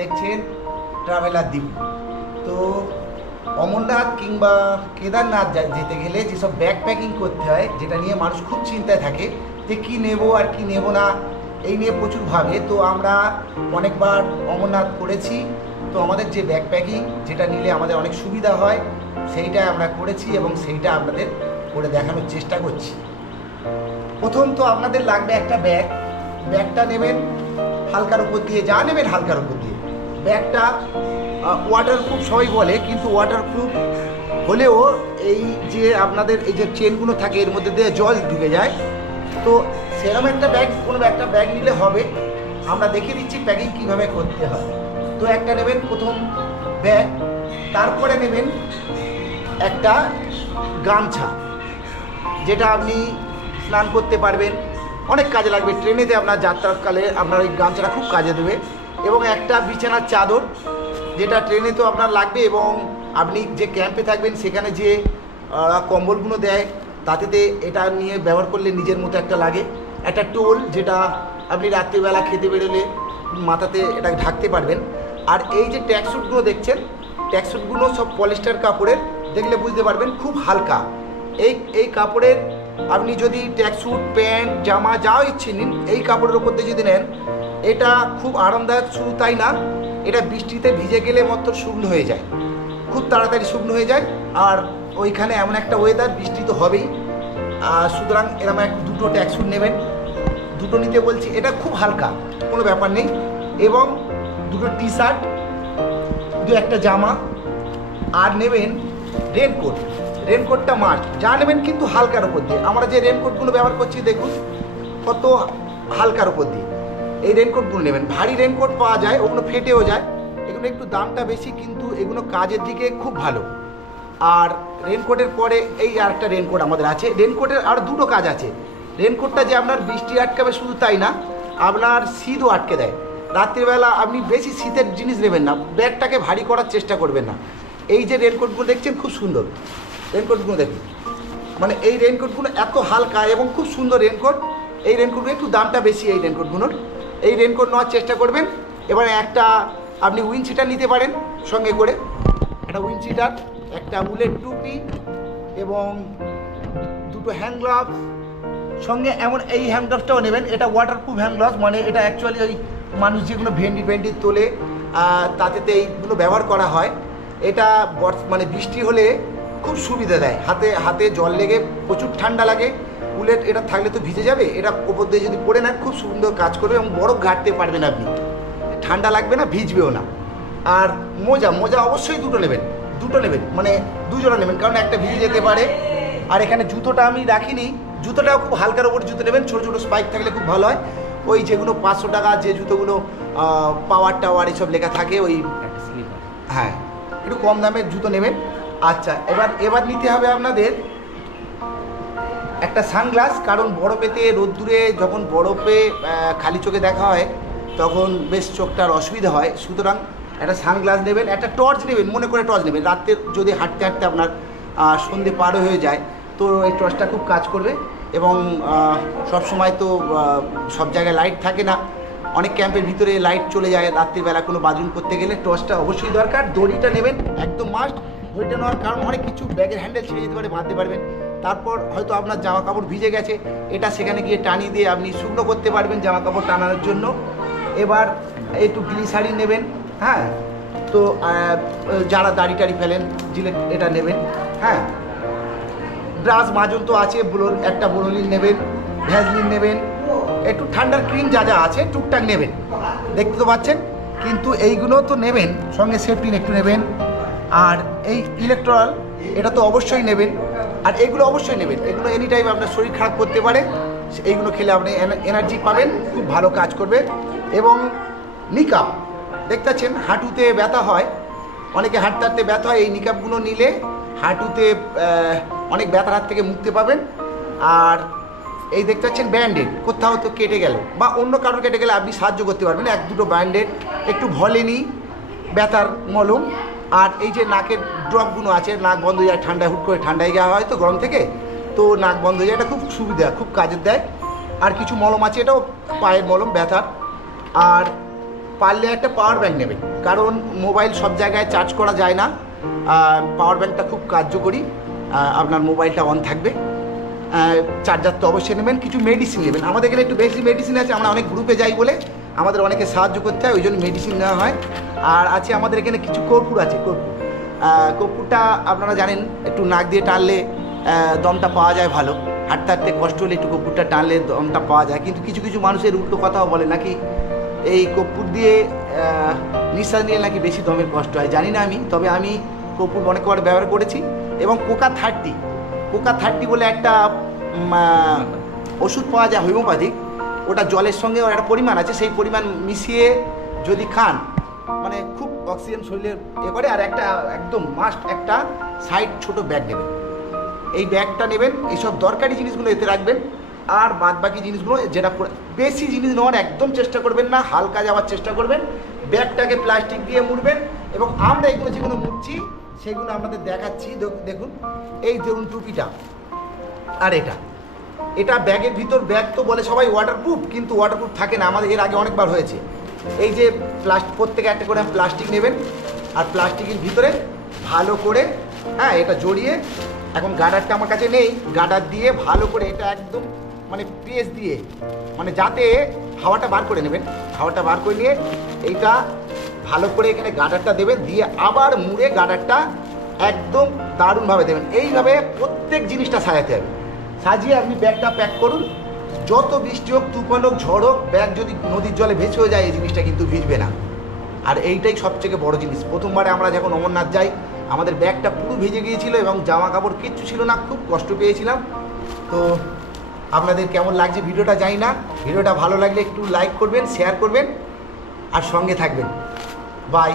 দেখছেন ট্রাভেলার দ্বীপ। তো অমরনাথ কিংবা কেদারনাথ যেতে গেলে যেসব ব্যাগ প্যাকিং করতে হয়, যেটা নিয়ে মানুষ খুব চিন্তায় থাকে যে কী নেব আর কি নেব না, এই নিয়ে প্রচুর ভাবে। তো আমরা অনেকবার অমরনাথ করেছি। তো আমাদের যে ব্যাগ প্যাকিং যেটা নিলে আমাদের অনেক সুবিধা হয়, সেইটাই আমরা করেছি এবং সেইটা আপনাদের করে দেখানোর চেষ্টা করছি। প্রথম তো আপনাদের লাগবে একটা ব্যাগ। ব্যাগটা নেবেন হালকার উপর দিয়ে, যা নেবেন হালকার উপর দিয়ে। ব্যাগটা ওয়াটারপ্রুফ সবাই বলে, কিন্তু ওয়াটারপ্রুফ হলেও এই যে আপনাদের এই যে চেনগুলো থাকে এর মধ্যে দিয়ে জল ঢুকে যায়। তো সেরকম একটা ব্যাগ, কোনো একটা ব্যাগ নিলে হবে। আমরা দেখিয়ে দিচ্ছি প্যাকিং কীভাবে করতে হয়। তো একটা নেবেন প্রথম ব্যাগ, তারপরে নেবেন একটা গামছা, যেটা আপনি স্নান করতে পারবেন, অনেক কাজে লাগবে। ট্রেনেতে আপনার যাত্রাকালে আপনার ওই গামছাটা খুব কাজে দেবে। এবং একটা বিছানার চাদর, যেটা ট্রেনে তো আপনার লাগবে, এবং আপনি যে ক্যাম্পে থাকবেন সেখানে যে কম্বলগুলো দেয় তাতে এটা নিয়ে ব্যবহার করলে নিজের মতো একটা লাগে। একটা টোল, যেটা আপনি রাত্রিবেলা খেতে বেরোলে মাথাতে এটা ঢাকতে পারবেন। আর এই যে ট্র্যাকস্যুটগুলো দেখছেন, ট্র্যাকস্যুটগুলো সব পলিস্টার কাপড়ের, দেখলে বুঝতে পারবেন খুব হালকা। এই কাপড়ের আপনি যদি ট্র্যাকস্যুট, প্যান্ট, জামা যাও ইচ্ছে নিন, এই কাপড়ের ওপর দিয়ে যদি নেন, এটা খুব আরামদায়ক। শুধু তাই না, এটা বৃষ্টিতে ভিজে গেলে মাত্র শুকনো হয়ে যায়, খুব তাড়াতাড়ি শুকনো হয়ে যায়। আর ওইখানে এমন একটা ওয়েদার, বৃষ্টি তো হবেই। সুতরাং এরকম দুটো ট্র্যাকস্যুট নেবেন। দুটো নিতে বলছি, এটা খুব হালকা, কোনো ব্যাপার নেই। এবং দুটো টি শার্ট, একটা জামা, আর নেবেন রেনকোট। রেনকোটটা মাস্ট, যা নেবেন কিন্তু হালকার উপর দিয়ে। আমরা যে রেনকোটগুলো ব্যবহার করছি দেখুন কত হালকার উপর দিয়ে। এই রেনকোটগুলো নেবেন। ভারী রেনকোট পাওয়া যায়, ওগুলো ফেটেও যায়, এগুলো একটু দামটা বেশি, কিন্তু এগুলো কাজের দিকে খুব ভালো। আর রেনকোটের পরে এই আরেকটা রেনকোট আমাদের আছে। রেনকোটের আর দুটো কাজ আছে। রেনকোটটা যে আপনার বৃষ্টি আটকাবে শুধু তাই না, আপনার শীতও আটকে দেয়। রাত্রিবেলা আপনি বেশি শীতের জিনিস নেবেন না, ব্যাগটাকে ভারী করার চেষ্টা করবেন না। এই যে রেনকোটগুলো দেখছেন খুব সুন্দর, রেনকোটগুলো দেখুন, মানে এই রেনকোটগুলো এত হালকা এবং খুব সুন্দর রেনকোট। এই রেনকোটগুলো একটু দামটা বেশি এই রেনকোটগুলোর। এই রেনকোট নেওয়ার চেষ্টা করবেন। এবারে একটা আপনি উইন্ড শিটার নিতে পারেন সঙ্গে করে, একটা উইন্ড শিটার, একটা উলের টুপি এবং দুটো হ্যান্ড গ্লাভস সঙ্গে। এমন এই হ্যান্ড গ্লাভসটাও নেবেন, এটা ওয়াটারপ্রুফ হ্যান্ড গ্লাভস, মানে এটা অ্যাকচুয়ালি ওই মানুষ যেগুলো ভেন্ডি তোলে তাতে এইগুলো ব্যবহার করা হয়। এটা মানে বৃষ্টি হলে খুব সুবিধা দেয়। হাতে জল লেগে প্রচুর ঠান্ডা লাগে, উলেট এটা থাকলে তো ভিজে যাবে, এটা ওপর দিয়ে যদি পরে নেন খুব সুন্দর কাজ করবে এবং বরফ ঘাটতে পারবেন আপনি, ঠান্ডা লাগবে না, ভিজবেও না। আর মোজা অবশ্যই দুটো নেবেন, মানে দুজোড়া নেবেন, কারণ একটা ভিজে যেতে পারে। আর এখানে জুতোটা আমি রাখিনি, জুতোটাও খুব হালকার ওপর জুতো নেবেন, ছোটো স্পাইক থাকলে খুব ভালো হয়। ওই যেগুলো 500 টাকা যে জুতোগুলো পাওয়ার এসব লেখা থাকে, ওই হ্যাঁ একটু কম দামের জুতো নেবেন। আচ্ছা, এবার নিতে হবে আপনাদের একটা সানগ্লাস, কারণ বরফেতে রোদ্দুরে যখন বরফে খালি চোখে দেখা হয় তখন বেশ চোখটার অসুবিধা হয়। সুতরাং একটা সানগ্লাস নেবেন, একটা টর্চ নেবেন, মনে করে টর্চ নেবেন। রাত্রে যদি হাঁটতে আপনার সন্ধে পার হয়ে যায়, তো এই টর্চটা খুব কাজ করবে। এবং সব সময় তো সব জায়গায় লাইট থাকে না, অনেক ক্যাম্পের ভিতরে লাইট চলে যায় রাত্রিবেলা কোনো বাথরুম করতে গেলে, টর্চটা অবশ্যই দরকার। দড়িটা নেবেন একদম মাস্ট। দড়িটা নেওয়ার কারণ অনেক কিছু, ব্যাগের হ্যান্ডেল ছিঁড়ে যেতে পারে, বাঁধতে পারবেন। তারপর হয়তো আপনার জামা কাপড় ভিজে গেছে, এটা সেখানে গিয়ে টানিয়ে দিয়ে আপনি শুকনো করতে পারবেন জামা কাপড় টানানোর জন্য। এবার একটু গ্লিসারিন নেবেন, হ্যাঁ। তো যারা দাড়ি টাড়ি ফেলেন জিলেট এটা নেবেন, হ্যাঁ। ব্রাশ মাজন তো আছে, একটা বোরোলিন নেবেন, ভ্যাসলিন নেবেন, একটু ঠান্ডার ক্রিম যা আছে টুকটাক নেবেন, দেখতে তো পাচ্ছেন। কিন্তু এইগুলো তো নেবেন, সঙ্গে সেফটিন একটু নেবেন। আর এই ইলেকট্রল এটা তো অবশ্যই নেবেন। আর এগুলো অবশ্যই নেবেন, এগুলো এনি টাইম আপনার শরীর খারাপ করতে পারে, এইগুলো খেলে আপনি এনার্জি পাবেন, খুব ভালো কাজ করবে। এবং নিকাপ দেখতে পাচ্ছেন, হাঁটুতে ব্যথা হয়, অনেকে হাঁটতে ব্যথা হয়, এই নিকাপগুলো নিলে হাঁটুতে অনেক ব্যথার হাত থেকে মুক্তি পাবেন। আর এই দেখতে পাচ্ছেন ব্যান্ডেড, কোথাও তো কেটে গেল বা অন্য কারোর কেটে গেলে আপনি সাহায্য করতে পারবেন। এক দুটো ব্যান্ডেড, একটু ভলেনি ব্যথার মলম। আর এই যে নাকের ড্রপগুলো আছে, নাক বন্ধ হয়ে যায় ঠান্ডায়, হুট করে ঠান্ডায় যাওয়া হয় তো গরম থেকে, তো নাক বন্ধ হয়ে যায়, এটা খুব সুবিধা, খুব কাজের দেয়। আর কিছু মলম আছে, এটাও পায়ের মলম ব্যথার। আর পারলে একটা পাওয়ার ব্যাংক নেবেন, কারণ মোবাইল সব জায়গায় চার্জ করা যায় না। পাওয়ার ব্যাংকটা খুব কার্যকরী, আপনার মোবাইলটা অন থাকবে। চার্জার তো অবশ্যই নেবেন, কিছু মেডিসিন নেবেন। আমাদের এখানে একটু বেশি মেডিসিন আছে, আমরা অনেক গ্রুপে যাই বলে আমাদের অনেকে সাহায্য করতে হয়, ওই জন্য মেডিসিন নেওয়া হয়। আর আছে আমাদের এখানে কিছু কর্পূর আছে, কর্পূরটা আপনারা জানেন একটু নাক দিয়ে টানলে দমটা পাওয়া যায় ভালো, হাঁটতে হাঁটতে কষ্ট হলে একটু কর্পূরটা টানলে দমটা পাওয়া যায়। কিন্তু কিছু কিছু মানুষের উল্টো কথাও বলে নাকি এই কর্পূর দিয়ে নিঃশ্বাস নিয়ে নাকি বেশি দমের কষ্ট হয়, জানি না আমি, তবে আমি কর্পূর অনেকবার ব্যবহার করেছি। এবং কোকা 30 বলে একটা ওষুধ পাওয়া যায় হোমিওপ্যাথিক, ওটা জলের সঙ্গে ওর একটা পরিমাণ আছে, সেই পরিমাণ মিশিয়ে যদি খান মানে খুব অক্সিজেন শরীরে করে। আর একটা একদম মাস্ট একটা সাইড ছোট ব্যাগ নেবেন, এই ব্যাগটা নেবেন, এইসব দরকারি জিনিসগুলো এতে রাখবেন। আর বাদ বাকি জিনিসগুলো যেটা বেশি জিনিস নেওয়ার একদম চেষ্টা করবেন না, হালকা যাওয়ার চেষ্টা করবেন। ব্যাগটাকে প্লাস্টিক দিয়ে মুড়বেন, এবং আমরা এগুলো যেগুলো মুড়ছি সেগুলো আপনাদের দেখাচ্ছি। দেখুন এই ধরুন টুপিটা, আর এটা ব্যাগের ভিতর, ব্যাগ তো বলে সবাই ওয়াটারপ্রুফ, কিন্তু ওয়াটারপ্রুফ থাকে না, আমাদের এর আগে অনেকবার হয়েছে। এই যে প্রত্যেকে একটা করে প্লাস্টিক নেবেন, আর প্লাস্টিকের ভিতরে ভালো করে এটা জড়িয়ে, এখন গার্ডারটা আমার কাছে নেই, গার্ডার দিয়ে ভালো করে এটা একদম মানে প্রেস দিয়ে, মানে যাতে হাওয়াটা বার করে নেবেন, হাওয়াটা বার করে নিয়ে এইটা ভালো করে এখানে গার্ডারটা দেবেন, দিয়ে আবার মুড়ে গার্ডারটা একদম দারুণভাবে দেবেন। এইভাবে প্রত্যেক জিনিসটা সাজাতে হবে, সাজিয়ে আপনি ব্যাগটা প্যাক করুন। যত বৃষ্টি হোক, তুফান হোক, ঝড় হোক, ব্যাগ যদি নদীর জলে ভেসেও যায় এই জিনিসটা কিন্তু ভিজবে না। আর এইটাই সবথেকে বড় জিনিস। প্রথমবারে আমরা যখন অমরনাথ যাই আমাদের ব্যাগটা পুরো ভিজে গিয়েছিল এবং জামা কাপড় কিচ্ছু ছিল না, খুব কষ্ট পেয়েছিলাম। তো আপনাদের কেমন লাগছে ভিডিওটা জানি না, ভিডিওটা ভালো লাগলে একটু লাইক করবেন, শেয়ার করবেন, আর সঙ্গে থাকবেন। বাই।